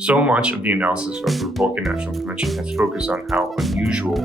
So much of the analysis of the Republican National Convention has focused on how unusual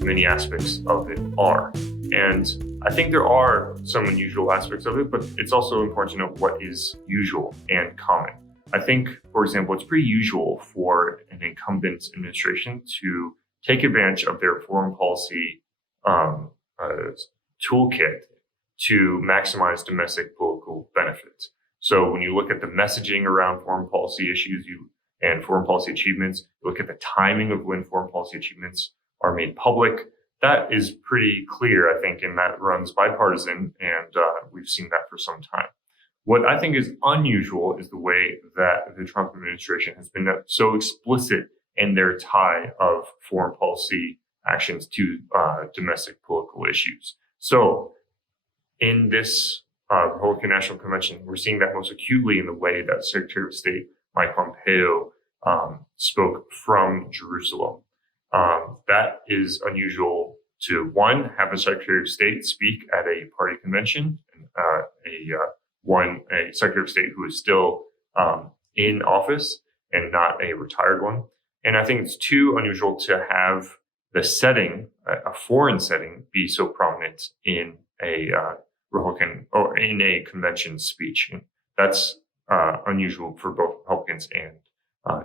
many aspects of it are. And I think there are some unusual aspects of it, but it's also important to know what is usual and common. I think, for example, it's pretty usual for an incumbent administration to take advantage of their foreign policy toolkit to maximize domestic political benefits. So when you look at the messaging around foreign policy issues and foreign policy achievements, you look at the timing of when foreign policy achievements are made public, that is pretty clear, I think, and that runs bipartisan, and we've seen that for some time. What I think is unusual is the way that the Trump administration has been so explicit in their tie of foreign policy actions to domestic political issues. So in this Republican National Convention, we're seeing that most acutely in the way that Secretary of State Mike Pompeo spoke from Jerusalem. That is unusual to, one, have a Secretary of State speak at a party convention, a Secretary of State who is still in office and not a retired one. And I think it's too unusual to have the setting, a foreign setting, be so prominent in a Republican or in a convention speech. And that's unusual for both Republicans and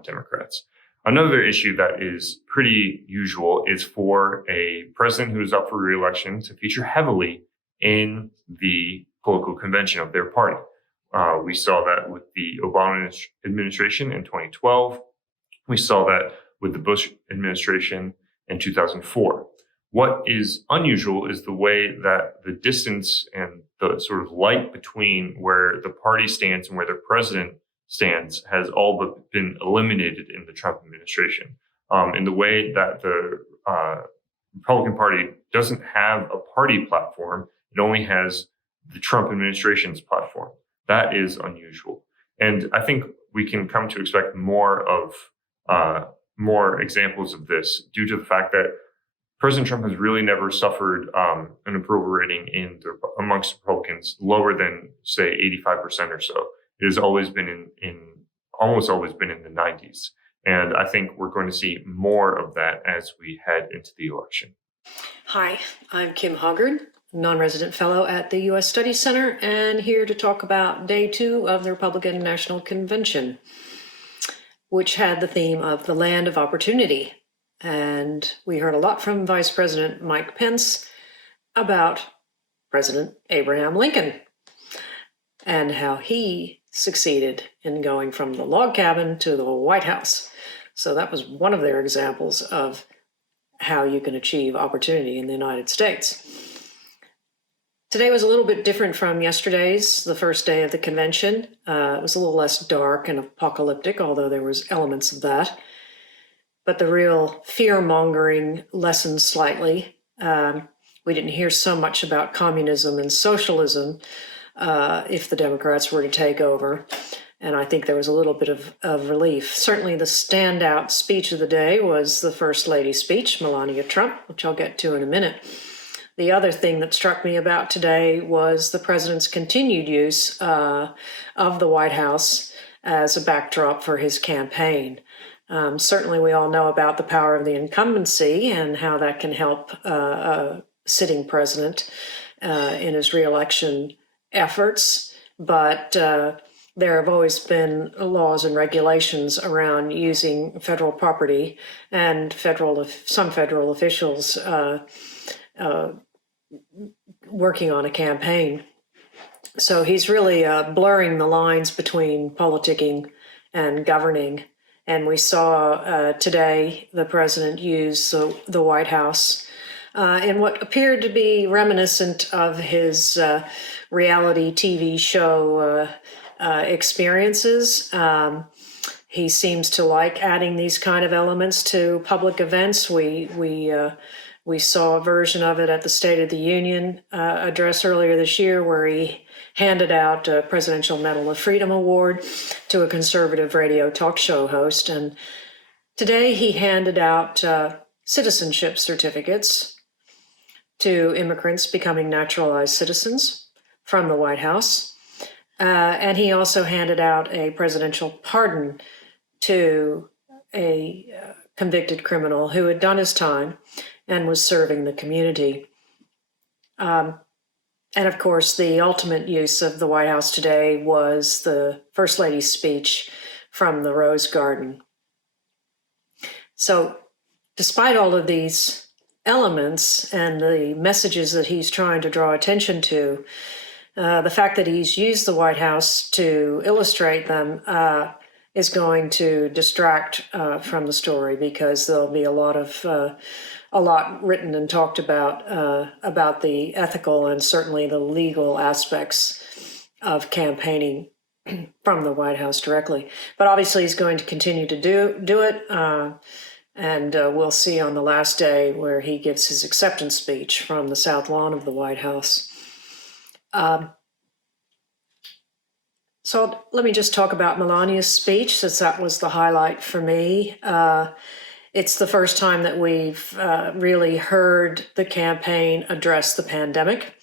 Democrats. Another issue that is pretty usual is for a president who is up for re-election to feature heavily in the political convention of their party. We saw that with the Obama administration in 2012. We saw that with the Bush administration in 2004. What is unusual is the way that the distance and the sort of light between where the party stands and where the president stands has all but been eliminated in the Trump administration. In the way that the Republican Party doesn't have a party platform, it only has the Trump administration's platform. That is unusual. And I think we can come to expect more examples of this due to the fact that President Trump has really never suffered an approval rating amongst Republicans lower than, say, 85% or so. It has always been almost always been in the 90s. And I think we're going to see more of that as we head into the election. Hi, I'm Kim Hoggard, non-resident fellow at the U.S. Studies Center, and here to talk about day 2 of the Republican National Convention, which had the theme of the land of opportunity. And we heard a lot from Vice President Mike Pence about President Abraham Lincoln and how he succeeded in going from the log cabin to the White House. So that was one of their examples of how you can achieve opportunity in the United States. Today was a little bit different from yesterday's, the first day of the convention. It was a little less dark and apocalyptic, although there was elements of that. But the real fear-mongering lessened slightly. We didn't hear so much about communism and socialism if the Democrats were to take over. And I think there was a little bit of relief. Certainly the standout speech of the day was the First Lady's speech, Melania Trump, which I'll get to in a minute. The other thing that struck me about today was the president's continued use of the White House as a backdrop for his campaign. Certainly we all know about the power of the incumbency and how that can help a sitting president in his reelection efforts, but there have always been laws and regulations around using federal property, and some federal officials working on a campaign. So he's really blurring the lines between politicking and governing. And we saw today the president use the White House in what appeared to be reminiscent of his reality TV show experiences. He seems to like adding these kind of elements to public events. We saw a version of it at the State of the Union address earlier this year, where he handed out a Presidential Medal of Freedom Award to a conservative radio talk show host. And today he handed out citizenship certificates to immigrants becoming naturalized citizens from the White House. And he also handed out a presidential pardon to a convicted criminal who had done his time and was serving the community. And of course, the ultimate use of the White House today was the First Lady's speech from the Rose Garden. So despite all of these elements and the messages that he's trying to draw attention to, the fact that he's used the White House to illustrate them is going to distract from the story, because there'll be a lot written and talked about the ethical and certainly the legal aspects of campaigning from the White House directly. But obviously he's going to continue to do it, and we'll see on the last day where he gives his acceptance speech from the South Lawn of the White House. So let me just talk about Melania's speech, since that was the highlight for me. It's the first time that we've really heard the campaign address the pandemic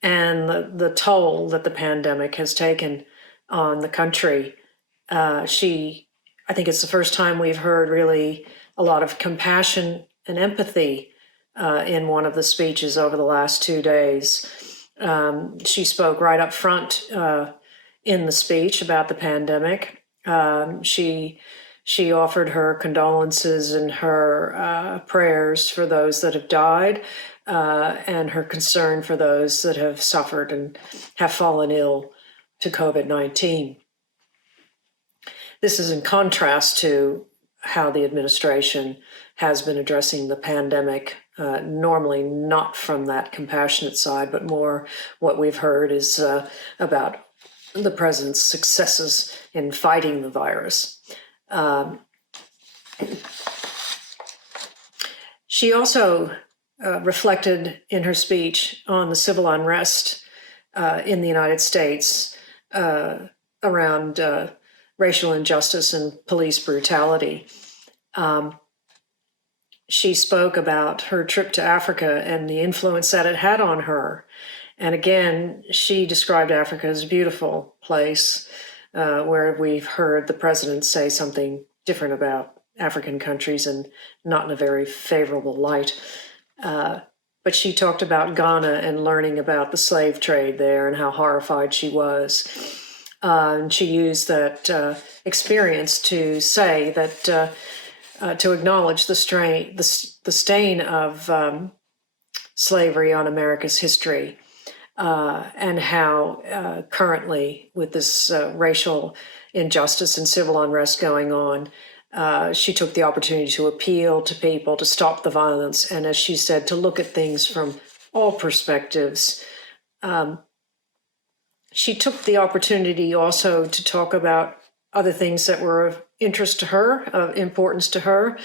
and the toll that the pandemic has taken on the country. I think it's the first time we've heard really a lot of compassion and empathy in one of the speeches over the last 2 days. She spoke right up front in the speech about the pandemic. She offered her condolences and her prayers for those that have died, and her concern for those that have suffered and have fallen ill to COVID-19. This is in contrast to how the administration has been addressing the pandemic, normally not from that compassionate side, but more what we've heard is about the president's successes in fighting the virus. She also reflected in her speech on the civil unrest in the United States around racial injustice and police brutality. She spoke about her trip to Africa and the influence that it had on her. And again, she described Africa as a beautiful place, where we've heard the president say something different about African countries and not in a very favorable light. But she talked about Ghana and learning about the slave trade there and how horrified she was. And she used that experience to say that, to acknowledge the stain of slavery on America's history. And how currently, with this racial injustice and civil unrest going on, she took the opportunity to appeal to people to stop the violence, and as she said, to look at things from all perspectives. She took the opportunity also to talk about other things that were of interest to her, of importance to her,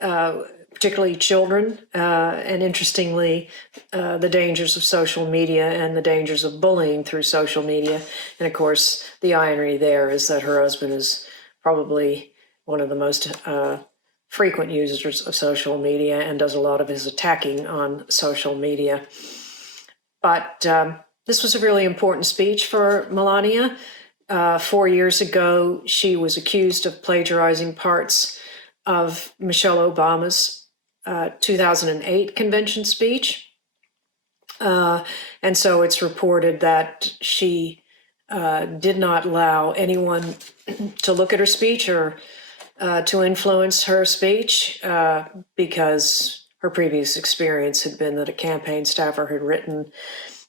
particularly children, and interestingly, the dangers of social media and the dangers of bullying through social media. And of course, the irony there is that her husband is probably one of the most frequent users of social media and does a lot of his attacking on social media. But this was a really important speech for Melania. 4 years ago, she was accused of plagiarizing parts of Michelle Obama's 2008 convention speech. And so it's reported that she did not allow anyone to look at her speech or to influence her speech because her previous experience had been that a campaign staffer had written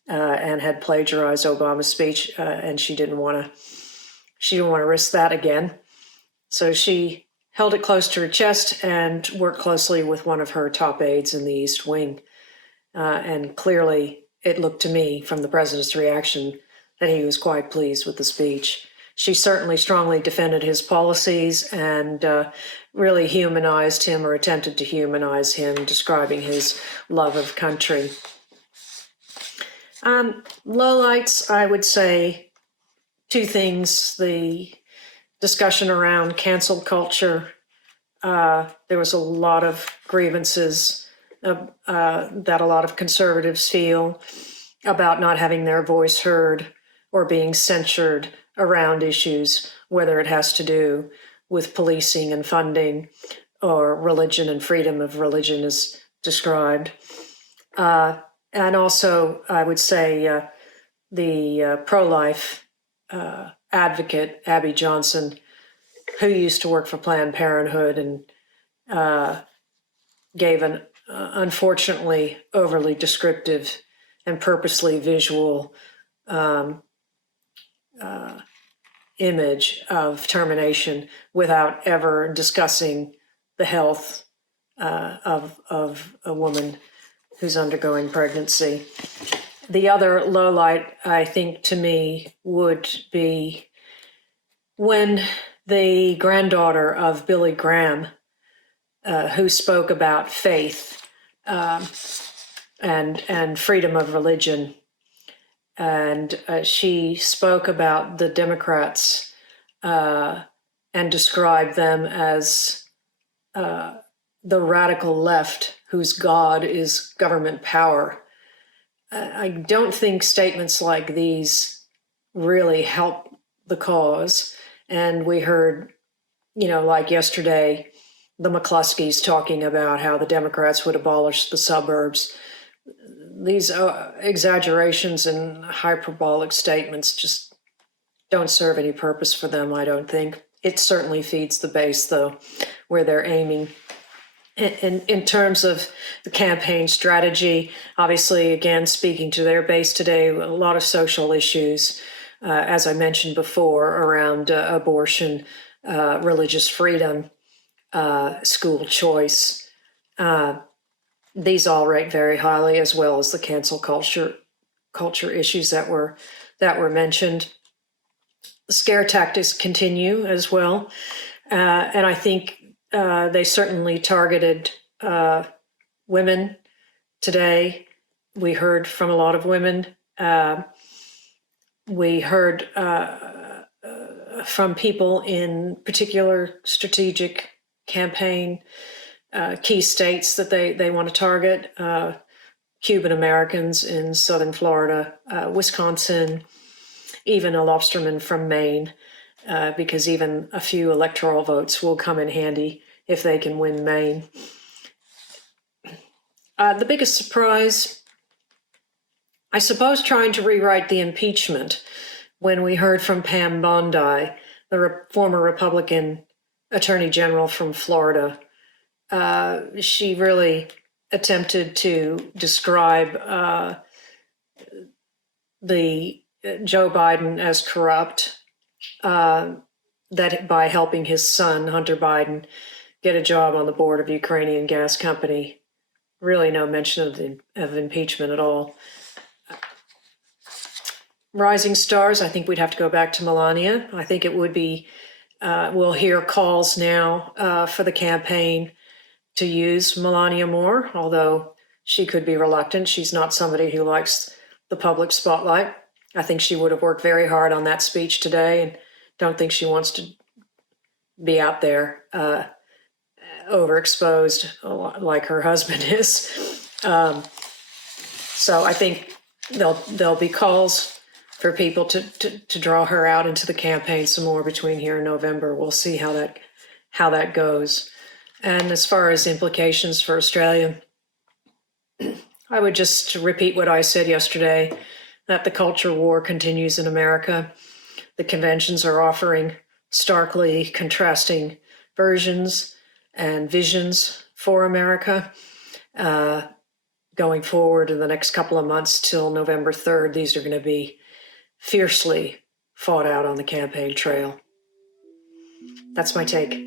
and had plagiarized Obama's speech, and she didn't want to risk that again. So she held it close to her chest and worked closely with one of her top aides in the East Wing. And clearly, it looked to me from the president's reaction that he was quite pleased with the speech. She certainly strongly defended his policies and really humanized him, or attempted to humanize him, describing his love of country. Lowlights, I would say two things. The discussion around cancel culture. There was a lot of grievances that a lot of conservatives feel about not having their voice heard or being censured around issues, whether it has to do with policing and funding, or religion and freedom of religion as described. And also, I would say the pro-life advocate, Abby Johnson, who used to work for Planned Parenthood and gave an unfortunately overly descriptive and purposely visual image of termination without ever discussing the health of a woman who's undergoing pregnancy. The other low light, I think, to me, would be when the granddaughter of Billy Graham, who spoke about faith and freedom of religion, and she spoke about the Democrats and described them as the radical left whose God is government power. I don't think statements like these really help the cause. And we heard, like yesterday, the McCluskeys talking about how the Democrats would abolish the suburbs. These exaggerations and hyperbolic statements just don't serve any purpose for them, I don't think. It certainly feeds the base, though, where they're aiming. In terms of the campaign strategy, obviously, again, speaking to their base today, a lot of social issues, as I mentioned before, around abortion, religious freedom, school choice. These all rate very highly, as well as the cancel culture issues that were mentioned. Scare tactics continue as well, and I think they certainly targeted women today. We heard from a lot of women. We heard from people in particular strategic campaign key states that they want to target. Cuban Americans in southern Florida, Wisconsin, even a lobsterman from Maine, because even a few electoral votes will come in handy if they can win Maine. The biggest surprise, I suppose, trying to rewrite the impeachment when we heard from Pam Bondi, the former Republican Attorney General from Florida. She really attempted to describe the Joe Biden as corrupt, that by helping his son, Hunter Biden, get a job on the board of Ukrainian gas company. Really no mention of impeachment at all. Rising stars, I think we'd have to go back to Melania. I think it would be, we'll hear calls now for the campaign to use Melania more, although she could be reluctant. She's not somebody who likes the public spotlight. I think she would have worked very hard on that speech today, and don't think she wants to be out there overexposed like her husband is. So I think there'll be calls for people to draw her out into the campaign some more between here and November. We'll see how that goes. And as far as implications for Australia, I would just repeat what I said yesterday, that the culture war continues in America. The conventions are offering starkly contrasting versions and visions for America. Going forward in the next couple of months till November 3rd, these are going to be fiercely fought out on the campaign trail. That's my take.